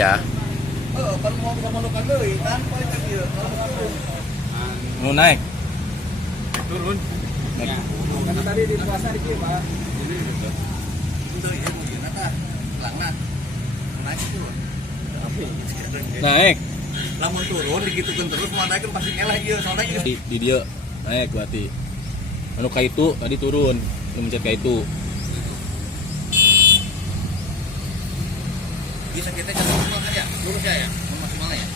ya. Baru mau bisa menekan deui tanpa ieu. Mau naik. Turun. Naik. Karena tadi di puasa di kieu, Pak. Ini gitu. Teu ieu mungkin tah. Langna. Naik turun. Naik. Lamun turun digitukeun terus mau naik pasti ngeleh ieu soalnya ieu. Di dia naik berarti. Anu ka itu tadi turun, anu mencet ka itu. Bisa kita jalan maksimal aja. Lurus ya. Maksimalnya ya.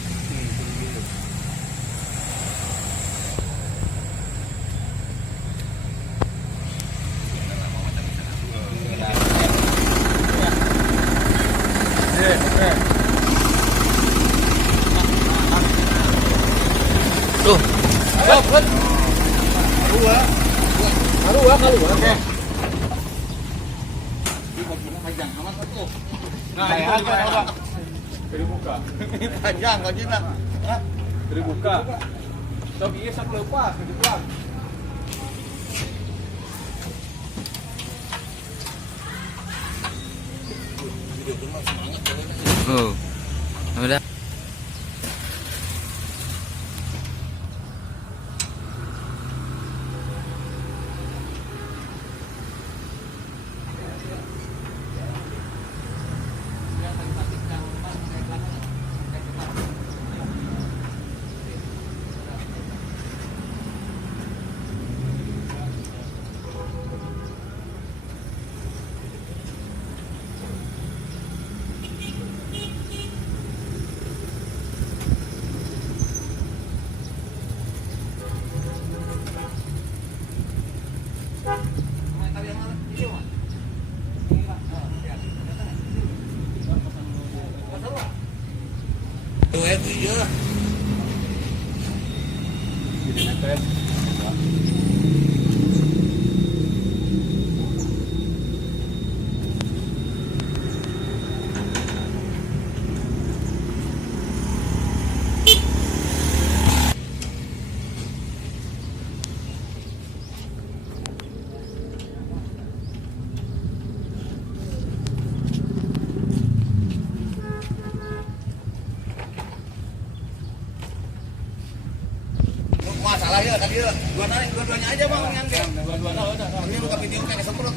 Tuh. Keluar oke. Di mobilnya panjang amat tuh. Nah, ini coba. Dibuka. Panjang wajibna. Hah? Dibuka. Sok ieu sok leupas dibuka. Oh. Udah. Iya. Masalah ya tadi dua-duanya aja bang yang dua-duanya udah. Ini lu ke video kayak semprot.